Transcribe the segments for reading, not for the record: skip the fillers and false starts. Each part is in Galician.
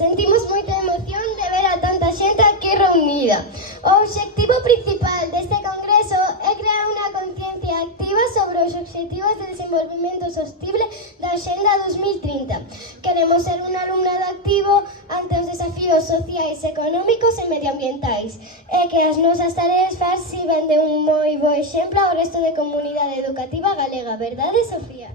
sentimos moita emoción de ver a tanta xente aquí reunida. O obxectivo principal deste congreso é crear unha conciencia activa sobre os obxectivos de desenvolvemento sostible da Axenda 2030. Queremos ser un alumnado activo ante os desafíos sociais, económicos e medioambientais, e que as nosas tarefas sirvan de un moi bo exemplo ao resto de comunidade educativa galega, verdade, Sofía?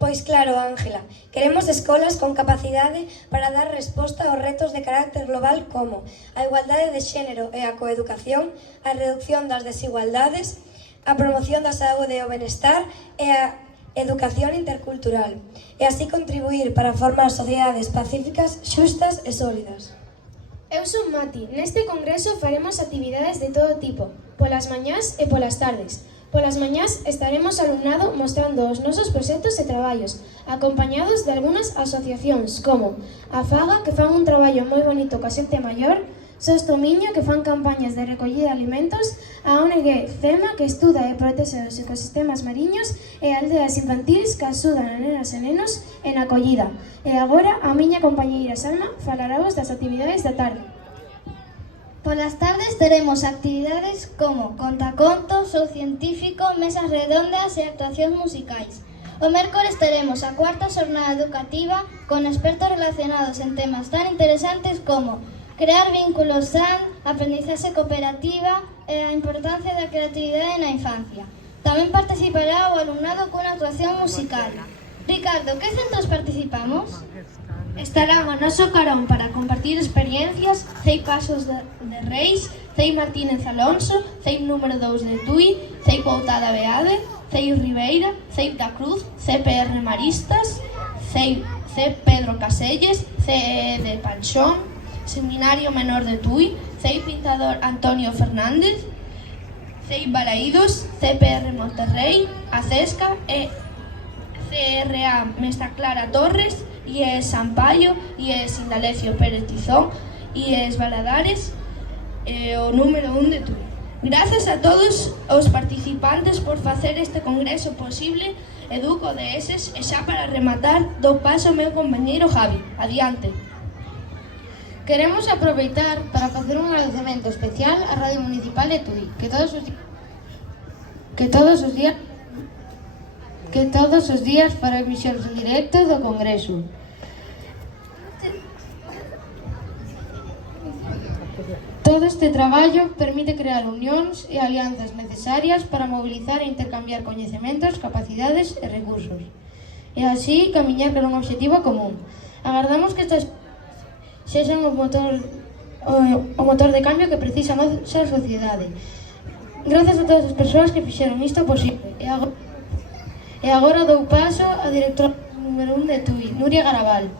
Pois claro, Ángela, queremos escolas con capacidade para dar resposta aos retos de carácter global como a igualdade de xénero e a coeducación, a reducción das desigualdades, a promoción da saúde e o benestar e a educación intercultural, e así contribuir para formar sociedades pacíficas, xustas e sólidas. Eu son Mati. Neste congreso faremos actividades de todo tipo, polas mañás e polas tardes. Polas mañás estaremos alumnado mostrando os nosos proxectos e traballos, acompañados de algunhas asociacións como a Faga, que fan un traballo moi bonito coa xente maior, Sos Tomiño, que fan campañas de recollida de alimentos, a ONG FEMA, que estuda e protexe os ecosistemas mariños, e aldeas infantiles que axudan a nenas e nenos en acollida. E agora a miña compañeira Salma falará-vos das actividades da tarde. Polas tardes teremos actividades como contacontos, show científico, mesas redondas e actuacións musicais. O mércores teremos a cuarta xornada educativa con expertos relacionados en temas tan interesantes como crear vínculos san, aprendizaxe cooperativa e a importancia da creatividade na infancia. Tamén participará o alumnado cunha actuación musical. Ricardo, que centros participamos? Estarán o noso carón para compartir experiencias CEI Pasos de Reis, CEI Martínez Alonso, CEI número 2 de Tui, CEI Poutada Beade, CEI Ribeira, CEI da Cruz, CPR Maristas, CEI Pedro Caselles, CE de Panxón, Seminario Menor de Tui, CEI Pintador Antonio Fernández, CEI Balaídos, CPR Monterrey, a CESCA e CRA Mestra Clara Torres, IES Sampaio, IES Indalecio Pérez Tizón, IES Valadares e o número 1 de Tui. Grazas a todos os participantes por facer este congreso posible. Educo de eses e xa para rematar dou paso ao meu compañeiro Javi. Adiante. Queremos aproveitar para facer un agradecemento especial á Radio Municipal de Tui, que todos os días para emisións en directo do Congreso. Todo este traballo permite crear unións e alianzas necesarias para mobilizar e intercambiar coñecementos, capacidades e recursos, e así camiñar por un obxectivo común. Agardamos que estas sexan o motor de cambio que precisa a nosa sociedade. Grazas a todas as persoas que fixeron isto posible. E agora dou paso á directora número 1 de Tui, Nuria Garabal.